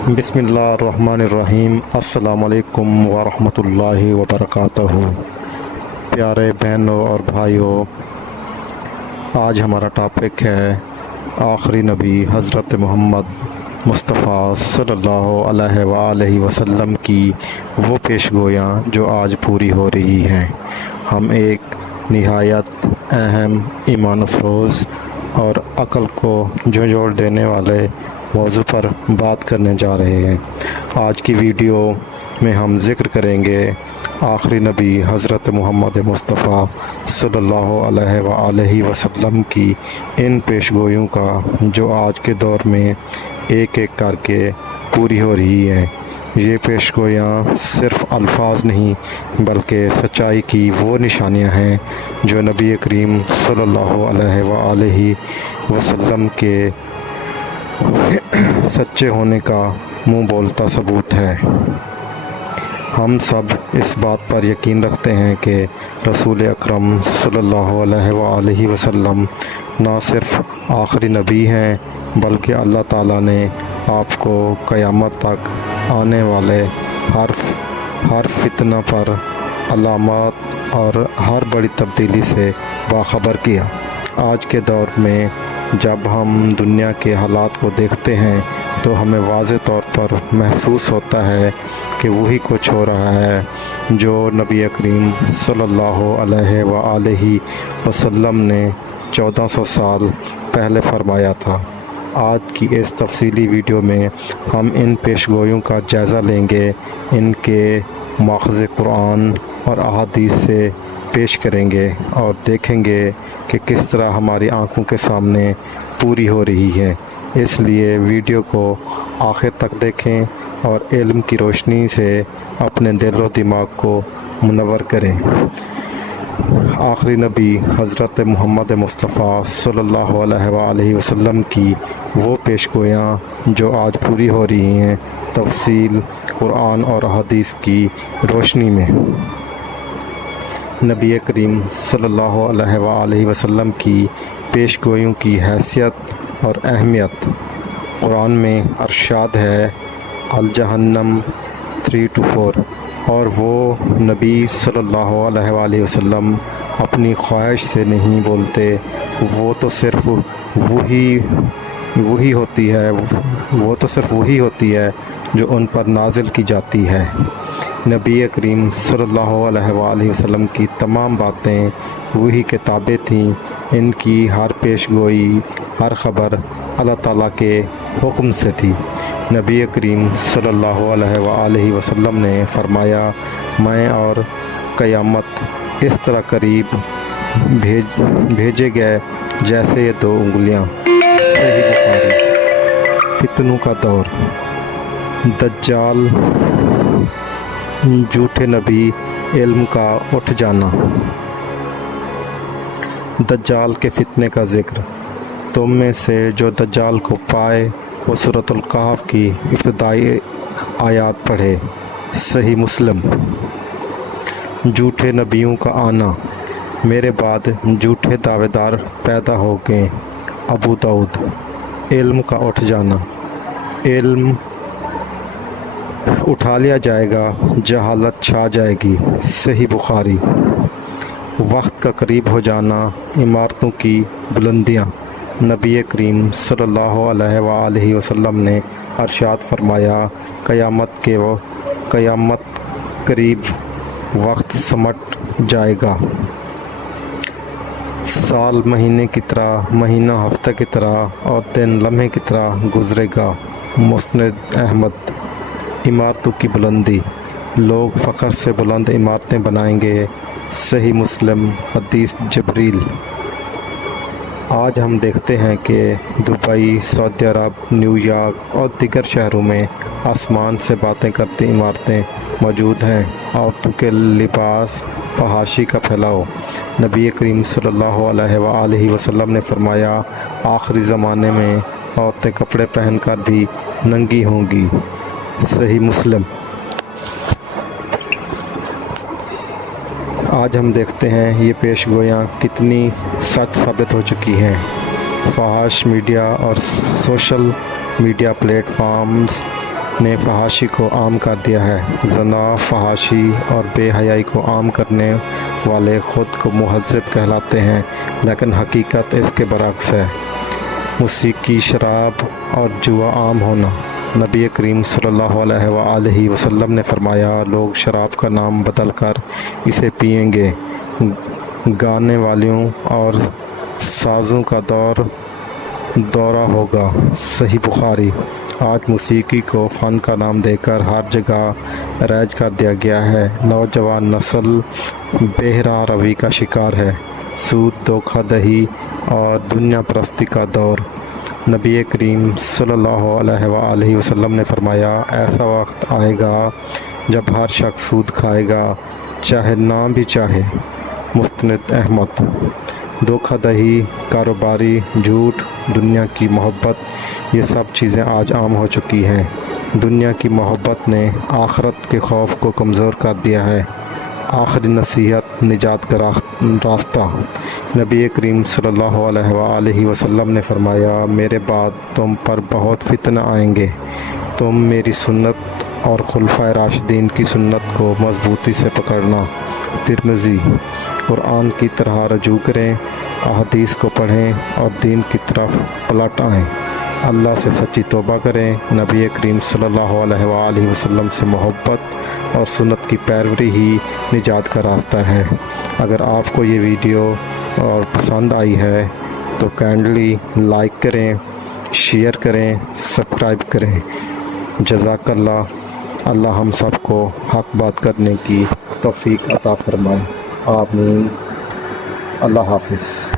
بسم اللہ الرحمن الرحیم۔ السلام علیکم ورحمۃ اللہ وبرکاتہ۔ پیارے بہنوں اور بھائیوں، آج ہمارا ٹاپک ہے آخری نبی حضرت محمد مصطفیٰ صلی اللہ علیہ وآلہ وسلم کی وہ پیش گویاں جو آج پوری ہو رہی ہیں۔ ہم ایک نہایت اہم، ایمان افروز اور عقل کو جھنجھوڑ دینے والے موضوع پر بات کرنے جا رہے ہیں۔ آج کی ویڈیو میں ہم ذکر کریں گے آخری نبی حضرت محمد مصطفیٰ صلی اللہ علیہ وآلہ وسلم کی ان پیش گوئیوں کا جو آج کے دور میں ایک ایک کر کے پوری ہو رہی ہیں۔ یہ پیش گویاں صرف الفاظ نہیں بلکہ سچائی کی وہ نشانیاں ہیں جو نبی کریم صلی اللہ علیہ وآلہ وسلم کے سچے ہونے کا منہ بولتا ثبوت ہے۔ ہم سب اس بات پر یقین رکھتے ہیں کہ رسول اکرم صلی اللہ علیہ وآلہ وسلم نہ صرف آخری نبی ہیں بلکہ اللہ تعالیٰ نے آپ کو قیامت تک آنے والے ہر فتنہ پر علامات اور ہر بڑی تبدیلی سے باخبر کیا۔ آج کے دور میں جب ہم دنیا کے حالات کو دیکھتے ہیں تو ہمیں واضح طور پر محسوس ہوتا ہے کہ وہی کچھ ہو رہا ہے جو نبی کریم صلی اللہ علیہ وآلہ وسلم نے 1400 سال پہلے فرمایا تھا۔ آج کی اس تفصیلی ویڈیو میں ہم ان پیش گوئیوں کا جائزہ لیں گے، ان کے ماخذ قرآن اور احادیث سے پیش کریں گے اور دیکھیں گے کہ کس طرح ہماری آنکھوں کے سامنے پوری ہو رہی ہے۔ اس لیے ویڈیو کو آخر تک دیکھیں اور علم کی روشنی سے اپنے دل و دماغ کو منور کریں۔ آخری نبی حضرت محمد مصطفیٰ صلی اللہ علیہ وآلہ وسلم کی وہ پیش گویاں جو آج پوری ہو رہی ہیں، تفصیل قرآن اور حدیث کی روشنی میں۔ نبی کریم صلی اللہ علیہ وآلہ وسلم کی پیش گوئیوں کی حیثیت اور اہمیت۔ قرآن میں ارشاد ہے الجہنم 3-4، اور وہ نبی صلی اللہ علیہ وآلہ وسلم اپنی خواہش سے نہیں بولتے، وہ تو صرف وہی ہوتی ہے جو ان پر نازل کی جاتی ہے۔ نبی کریم صلی اللہ علیہ وآلہ وسلم کی تمام باتیں وہی کتابیں تھیں۔ ان کی ہر پیش گوئی، ہر خبر اللہ تعالیٰ کے حکم سے تھی۔ نبی کریم صلی اللہ علیہ وآلہ وسلم نے فرمایا، میں اور قیامت اس طرح قریب بھیجے گئے جیسے یہ 2 انگلیاں۔ صحیح بخاری۔ فتنوں کا دور، دجال، جھوٹے نبی، علم کا اٹھ جانا۔ دجال کے فتنے کا ذکر۔ تم میں سے جو دجال کو پائے وہ سورۃ الکہف کی ابتدائی آیات پڑھے۔ صحیح مسلم۔ جھوٹے نبیوں کا آنا، میرے بعد جھوٹے دعوے دار پیدا ہو گئے۔ ابو داؤد۔ علم کا اٹھ جانا، علم اٹھا لیا جائے گا، جہالت چھا جائے گی۔ صحیح بخاری۔ وقت کا قریب ہو جانا، عمارتوں کی بلندیاں۔ نبی کریم صلی اللہ علیہ وآلہ وسلم نے ارشاد فرمایا، قیامت قریب، وقت سمٹ جائے گا، سال مہینے کی طرح، مہینہ ہفتہ کی طرح اور دن لمحے کی طرح گزرے گا۔ مسند احمد۔ عمارتوں کی بلندی، لوگ فخر سے بلند عمارتیں بنائیں گے۔ صحیح مسلم۔ حدیث جبریل۔ آج ہم دیکھتے ہیں کہ دبئی، سعودی عرب، نیو یارک اور دیگر شہروں میں آسمان سے باتیں کرتی عمارتیں موجود ہیں۔ عورتوں کے لباس، فحاشی کا پھیلاؤ۔ نبی کریم صلی اللہ علیہ وآلہ وسلم نے فرمایا، آخری زمانے میں عورتیں کپڑے پہن کر بھی ننگی ہوں گی۔ صحیح مسلم۔ آج ہم دیکھتے ہیں یہ پیش گویاں کتنی سچ ثابت ہو چکی ہیں۔ فحش میڈیا اور سوشل میڈیا پلیٹ فارمز نے فحاشی کو عام کر دیا ہے۔ زنا، فحاشی اور بے حیائی کو عام کرنے والے خود کو مہذب کہلاتے ہیں، لیکن حقیقت اس کے برعکس ہے۔ موسیقی، شراب اور جوا عام ہونا۔ نبی کریم صلی اللہ علیہ وآلہ وسلم نے فرمایا، لوگ شراب کا نام بدل کر اسے پئیں گے، گانے والیوں اور سازوں کا دورہ ہوگا۔ صحیح بخاری۔ آج موسیقی کو فن کا نام دے کر ہر جگہ رائج کر دیا گیا ہے۔ نوجوان نسل بے راہ روی کا شکار ہے۔ سود، دھوکہ دہی اور دنیا پرستی کا دور۔ نبی کریم صلی اللہ علیہ وآلہ وسلم نے فرمایا، ایسا وقت آئے گا جب ہر شخص سود کھائے گا، چاہے نہ بھی چاہے۔ مستند احمد۔ دھوکہ دہی، کاروباری جھوٹ، دنیا کی محبت، یہ سب چیزیں آج عام ہو چکی ہیں۔ دنیا کی محبت نے آخرت کے خوف کو کمزور کر دیا ہے۔ آخری نصیحت، نجات کا راستہ۔ نبی کریم صلی اللہ علیہ وآلہ وسلم نے فرمایا، میرے بعد تم پر بہت فتنہ آئیں گے، تم میری سنت اور خلفائے راشدین کی سنت کو مضبوطی سے پکڑنا۔ ترمذی۔ قرآن کی طرح رجوع کریں، احادیث کو پڑھیں اور دین کی طرف پلٹ آئیں۔ اللہ سے سچی توبہ کریں۔ نبی کریم صلی اللہ علیہ وآلہ وسلم سے محبت اور سنت کی پیروی ہی نجات کا راستہ ہے۔ اگر آپ کو یہ ویڈیو پسند آئی ہے تو کائنڈلی لائک کریں، شیئر کریں، سبسکرائب کریں۔ جزاک اللہ۔ اللہ ہم سب کو حق بات کرنے کی توفیق عطا فرمائے۔ آمین۔ اللہ حافظ۔